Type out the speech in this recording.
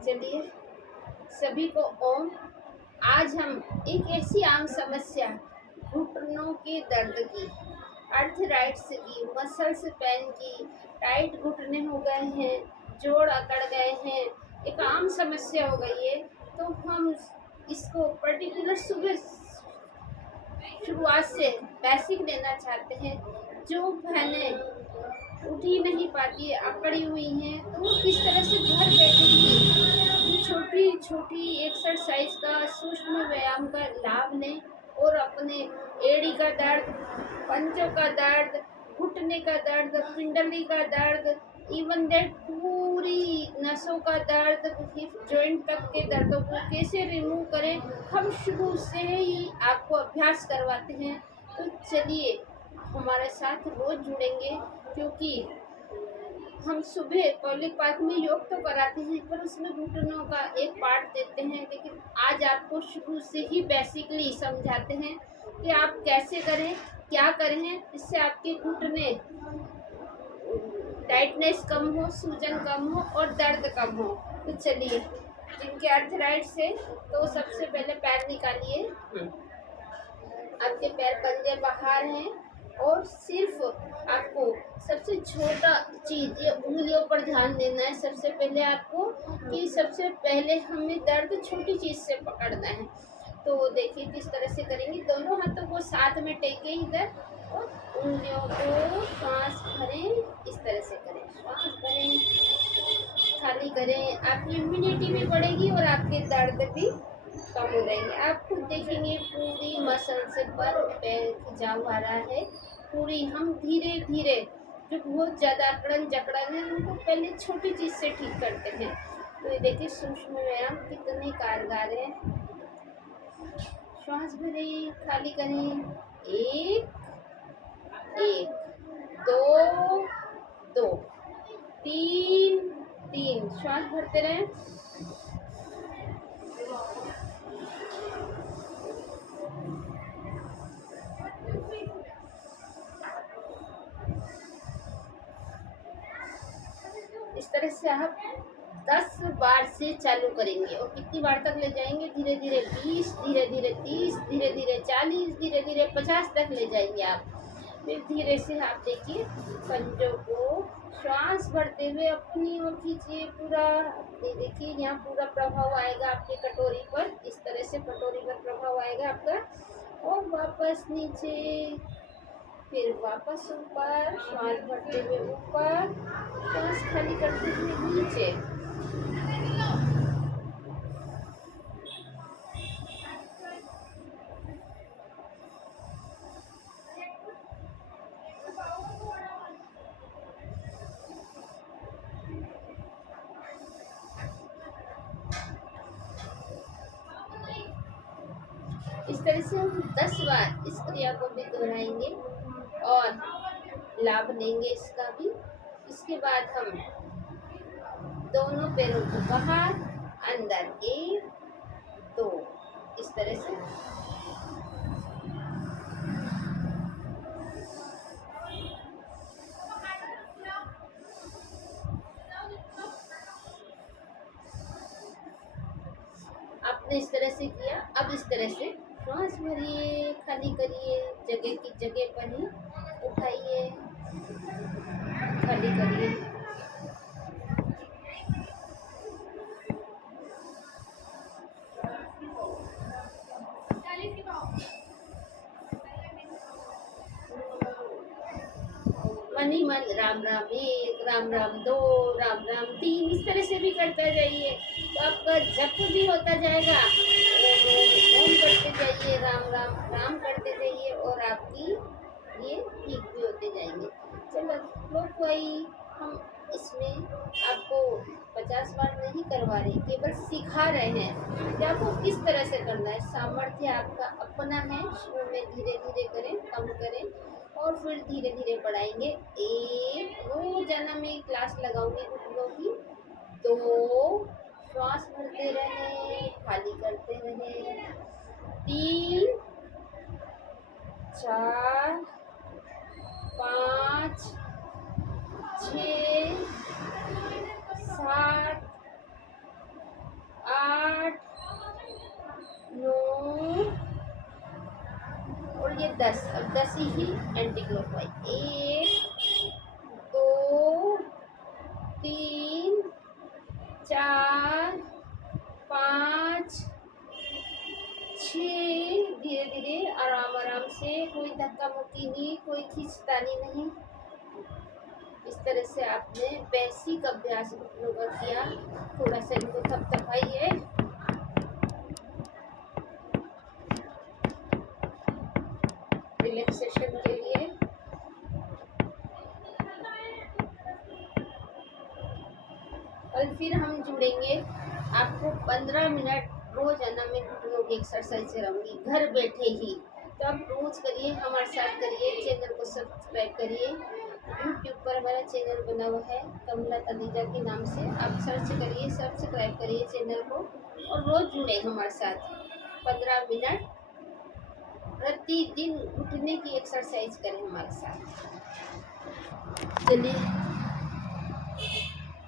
चलिए सभी को ओम। आज हम एक ऐसी आम समस्या घुटनों के दर्द की, अर्थराइट्स की, मसल्स पेन की, टाइट घुटने हो गए हैं, जोड़ अकड़ गए हैं, एक आम समस्या हो गई है। तो हम इसको पर्टिकुलर सुबह शुरुआत से बेसिक लेना चाहते हैं। जो बहनें उठ ही नहीं पाती, अकड़ी हुई हैं, तो वो किस तरह से घर बैठे ही छोटी छोटी एक्सरसाइज का, सूक्ष्म व्यायाम का लाभ लें और अपने एड़ी का दर्द, पंजों का दर्द, घुटने का दर्द, पिंडली का दर्द, इवन दैट पूरी नसों का दर्द, हिप जॉइंट तक के दर्दों को कैसे रिमूव करें, हम शुरू से ही आपको अभ्यास करवाते हैं। तो चलिए हमारे साथ रोज जुड़ेंगे, क्योंकि हम सुबह पब्लिक पार्क में योग तो कराते हैं पर उसमें घुटनों का एक पार्ट देते हैं। लेकिन आज आपको शुरू से ही बेसिकली समझाते हैं कि आप कैसे करें, क्या करें, इससे आपके घुटने टाइटनेस कम हो, सूजन कम हो और दर्द कम हो। तो चलिए, जिनके अर्थराइट्स है तो सबसे पहले पैर निकालिए। आपके पैर पंजे बाहर हैं और सिर्फ आपको सबसे छोटा चीज़ ये उंगलियों पर ध्यान देना है। सबसे पहले आपको कि सबसे पहले हमें दर्द छोटी चीज़ से पकड़ना है। तो देखिए किस तरह से करेंगे, दोनों हाथों को साथ में टेके इधर और उंगलियों को सांस भरें, इस तरह से करें, सांस भरें, खाली करें। आपकी इम्यूनिटी भी बढ़ेगी और आपके दर्द भी कम हो जाएंगे। आप खुद देखेंगे पूरी मसल से पर पैर खिंचाव आ रहा है। पूरी हम धीरे धीरे, जो बहुत ज़्यादा अकड़न जकड़न है उनको पहले छोटी चीज़ से ठीक करते हैं। तो ये देखिए सूक्ष्म व्यायाम कितने कारगर है। श्वास भरें, खाली करें, एक एक, दो दो, तीन तीन, श्वास भरते रहें। इस तरह से आप 10 बार से चालू करेंगे और कितनी बार तक ले जाएंगे, धीरे धीरे 20, धीरे धीरे 30, धीरे धीरे 40, धीरे धीरे 50 तक ले जाएंगे आप। फिर धीरे से आप देखिए पंजों को श्वास भरते हुए अपनी ओर खींचिए पूरा। देखिए यहाँ पूरा प्रभाव आएगा आपके कटोरी पर, इस तरह से कटोरी पर प्रभाव आएगा आपका। और वापस नीचे, फिर वापस ऊपर, श्वास भरते हुए ऊपर, श्वास खाली करते हुए नीचे। इस तरह से हम 10 बार इस क्रिया को भी दोहराएंगे और लाभ लेंगे इसका भी। इसके बाद हम दोनों पैरों को बाहर अंदर, एक दो, इस तरह से। आपने इस तरह से किया, अब इस तरह से श्वास भरिए, खाली करिए, जगह की जगह पर ही उठाइए, खाली करिए। मन ही मन राम राम 1, राम राम 2, राम राम 3, इस तरह से भी करते जाइए। तो आपका जप भी होता जाएगा, ओम करते जाइए, राम राम राम करते जाइए और आपकी ये ठीक भी होते जाएंगे। चलो लोग वही, हम इसमें आपको 50 बार नहीं करवा रहे, केवल सिखा रहे हैं कि आपको किस तरह से करना है। सामर्थ्य आपका अपना है, शुरू में धीरे धीरे करें, कम करें और फिर धीरे धीरे बढ़ाएंगे। एक, रोजाना में क्लास लगाऊंगी घुटनों की। 2, श्वास भरते रहें, खाली करते रहें। 3, 4, 5, 6, 7, ऐसी ही एंटी क्लॉकवाइज 1 2 3 4 5 6। धीरे धीरे आराम आराम से, कोई धक्का मुक्की नहीं, कोई खींचतानी नहीं। इस तरह से आपने बेसिक अभ्यास घुटनों का किया। थोड़ा सा इनको थपथपाइए। रिलैक्सेशन के लिए कल फिर हम जुड़ेंगे। आपको 15 मिनट रोजाना में घुटनों की एक्सरसाइज कराऊंगी घर बैठे ही। तो आप रोज करिए, हमारे साथ करिए। चैनल को सब्सक्राइब करिए। यूट्यूब पर हमारा चैनल बना हुआ है कमला तनेजा के नाम से, आप सर्च करिए, सब्सक्राइब करिए चैनल को और रोज जुड़े हमारे साथ। 15 मिनट प्रतिदिन घुटने की एक्सरसाइज करें हमारे साथ। चलिए।